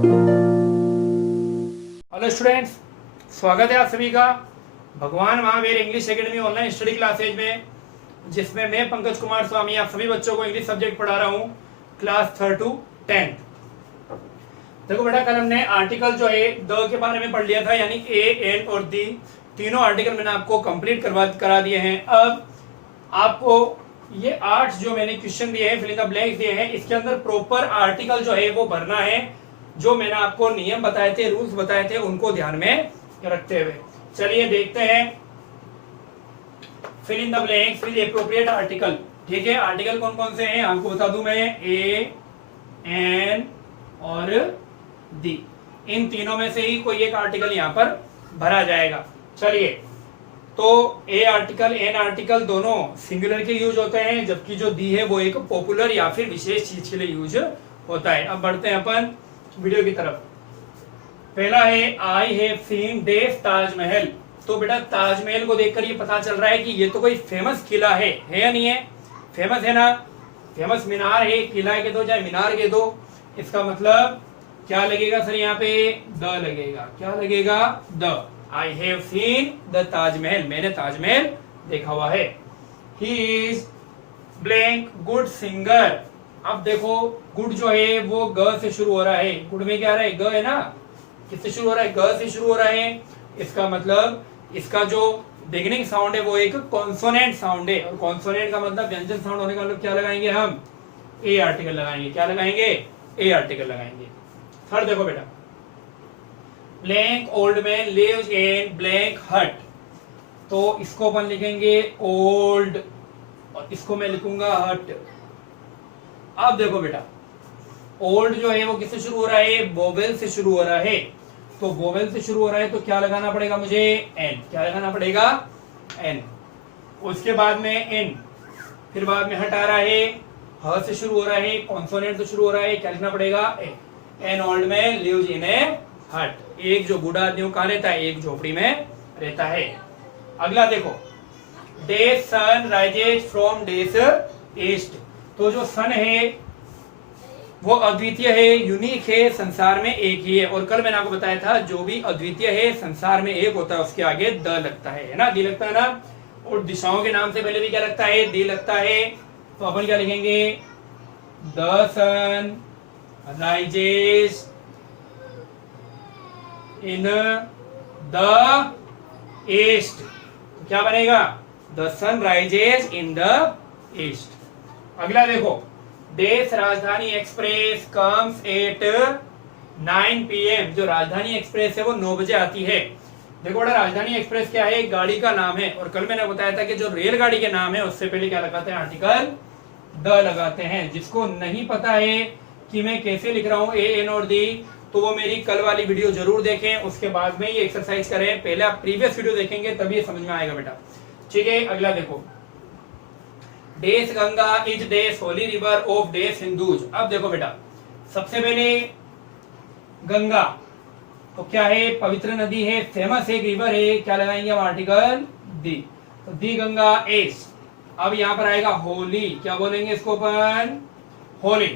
Hello students, स्वागत है आप सभी का भगवान Mahavir English academy online study classes में, जिसमें मैं पंकज कुमार स्वामी आप सभी बच्चों को इंग्लिश सब्जेक्ट पढ़ा रहा हूँ क्लास 3 to 10। देखो बेटा, कल हमने आर्टिकल जो है द के बारे में पढ़ लिया था, यानी ए, एन और दी तीनों आर्टिकल मैंने आपको कंप्लीट करा दिए हैं। अब आपको ये 8 जो मैंने क्वेश्चन दिए हैं, फिल इन द ब्लैंक्स दिए हैं, इसके अंदर प्रॉपर आर्टिकल जो है वो भरना है। जो मैंने आपको नियम बताए थे, रूल्स बताए थे, उनको ध्यान में रखते हुए चलिए देखते हैं। Fill in the blanks with appropriate article. ठीक है, आर्टिकल कौन कौन से हैं आपको बता दूं मैं, ए, एन और दी। इन तीनों में से ही कोई एक आर्टिकल यहां पर भरा जाएगा। चलिए, तो ए आर्टिकल, एन आर्टिकल दोनों सिंगुलर के यूज होते हैं, जबकि जो दी है वो एक पॉपुलर या फिर विशेष चीज के लिए यूज होता है। अब बढ़ते हैं अपन वीडियो की तरफ। पहला है आई हैव सीन डेस ताजमहल। तो बेटा, ताजमहल को देखकर ये पता चल रहा है कि ये तो कोई फेमस किला है या नहीं है? फेमस है ना, फेमस मीनार है, किला के दो चाहे मीनार के दो, इसका मतलब क्या लगेगा सर? यहाँ पे द लगेगा। क्या लगेगा? The. I have seen the Taj Mahal, मैंने ताजमहल देखा हुआ है। He is blank good singer. अब देखो, गुड जो है वो ग से शुरू हो रहा है। गुड में क्या आ रहा है? ग है ना। किससे शुरू हो रहा है? ग से शुरू हो रहा है। इसका मतलब इसका जो बिगिनिंग साउंड है वो एक कॉन्सोनेंट साउंड है, और कॉन्सोनेंट का मतलब व्यंजन साउंड होने का मतलब क्या लगाएंगे हम? ए आर्टिकल लगाएंगे। क्या लगाएंगे? ए आर्टिकल लगाएंगे। थर्ड देखो बेटा, blank old man lives in blank hut. तो इसको अपन लिखेंगे ओल्ड, और इसको मैं लिखूंगा हट। अब देखो बेटा, ओल्ड जो है वो किससे शुरू हो रहा है? वोवेल से शुरू हो रहा है। तो वोवेल से शुरू हो रहा है तो क्या लगाना पड़ेगा मुझे? एन। क्या लगाना पड़ेगा? एन। उसके बाद में एन, फिर बाद में हट आ रहा है, ह से शुरू हो रहा है, कॉन्सोनेंट से शुरू हो रहा है, क्या लिखना पड़ेगा? A. An old man lives in a hut. एक जो बूढ़ा आदमी कहाँ रहता है? एक झोपड़ी में रहता है। अगला देखो, dash sun rises from dash east. तो जो सन है वो अद्वितीय है, यूनिक है, संसार में एक ही है। और कल मैंने आपको बताया था, जो भी अद्वितीय है, संसार में एक होता है, उसके आगे द लगता है ना, दी लगता है ना। और दिशाओं के नाम से पहले भी क्या लगता है? दी लगता है। तो अपन क्या लिखेंगे? The sun rises in the east. क्या बनेगा? The sun rises in the east. अगला देखो, देश राजधानी एक्सप्रेस कम्स एट 9 PM। जो राजधानी एक्सप्रेस है वो 9 बजे आती है। देखो बेटा, राजधानी एक्सप्रेस क्या है? एक गाड़ी का नाम है। और कल मैंने बताया था कि जो रेलगाड़ी के नाम है उससे पहले क्या लगाते हैं? आर्टिकल द लगाते हैं। जिसको नहीं पता है कि मैं कैसे लिख रहा हूं ए, एन और दी, तो वो मेरी कल वाली वीडियो जरूर देखें, उसके बाद में ये एक्सरसाइज करें। पहले आप प्रीवियस वीडियो देखेंगे तभी ये समझ में आएगा बेटा। ठीक है, अगला देखो, देश गंगा इज देश होली रिवर ऑफ देश हिंदूज। अब देखो बेटा, सबसे पहले गंगा तो क्या है? पवित्र नदी है, फेमस एक रिवर है। क्या लगाएंगे हम? आर्टिकल दी। तो दी गंगा इज। अब यहां पर आएगा होली। क्या बोलेंगे इसको अपन? होली।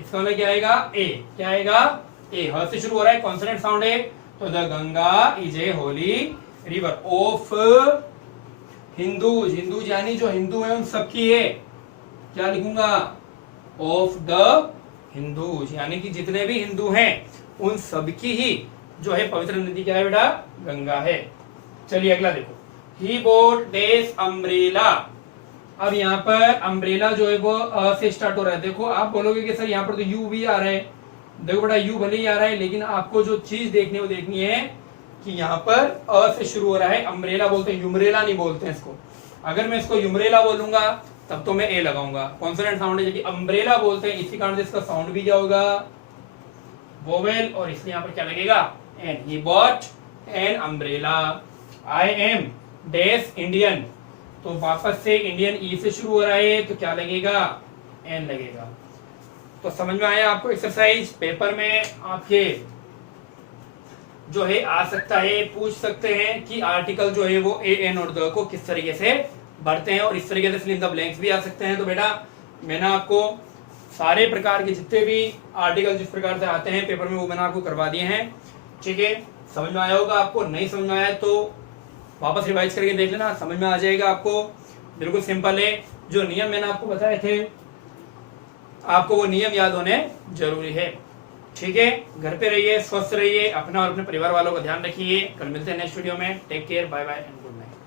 इसका मतलब क्या आएगा? ए। क्या आएगा? ए। ह से शुरू हो रहा है, कॉन्सोनेंट साउंड है। तो the Ganga is a Holi river of Hindus. Hindus यानी जो हिंदू है उन सबकी है। क्या लिखूंगा? ऑफ द हिंदूज, यानी कि जितने भी हिंदू हैं उन सबकी ही जो है पवित्र नदी क्या है बेटा? गंगा है। चलिए अगला देखो, ही बोट डेस अम्ब्रेला। अब यहाँ पर अम्ब्रेला जो है वो अ से स्टार्ट हो रहा है। देखो, आप बोलोगे कि सर यहाँ पर तो यू भी आ रहा है। देखो बेटा, यू भले ही आ रहा है, लेकिन आपको जो चीज देखनी है वो देखनी है कि यहाँ पर अ से शुरू हो रहा है। अम्ब्रेला बोलते हैं, यूमरेला नहीं बोलते हैं इसको। अगर मैं इसको यूमरेला बोलूंगा तब तो मैं ए लगाऊंगा, कॉन्सोनेंट साउंड है। जबकि अम्ब्रेला बोलते हैं, इसी कारण से इसका साउंड भी क्या होगा? वोवेल। और इसलिए यहाँ पर क्या लगेगा? An. He bought an umbrella. I am dash Indian. तो वापस से इंडियन ई से शुरू हो रहा है, तो क्या लगेगा? एन लगेगा। तो समझ में आया आपको एक्सरसाइज? पेपर में आपके जो है आ सकता है, पूछ सकते हैं कि आर्टिकल जो है वो ए, एन और द को किस तरीके से भरते हैं, और इस तरीके से फिल इन द ब्लैंक्स भी आ सकते हैं। तो बेटा, मैंने आपको सारे प्रकार के जितने भी आर्टिकल जिस प्रकार से आते हैं पेपर में वो मैंने आपको करवा दिए हैं। ठीक है, समझ में आया होगा आपको, नहीं समझ में आया तो वापस रिवाइज करके देख लेना, समझ में आ जाएगा आपको। बिल्कुल सिंपल है, जो नियम मैंने आपको बताए थे आपको वो नियम याद होने जरूरी है। ठीक है, घर पे रहिए, स्वस्थ रहिए, अपना और अपने परिवार वालों का ध्यान रखिए। कल मिलते हैं नेक्स्ट वीडियो में। Take care, bye bye and good night.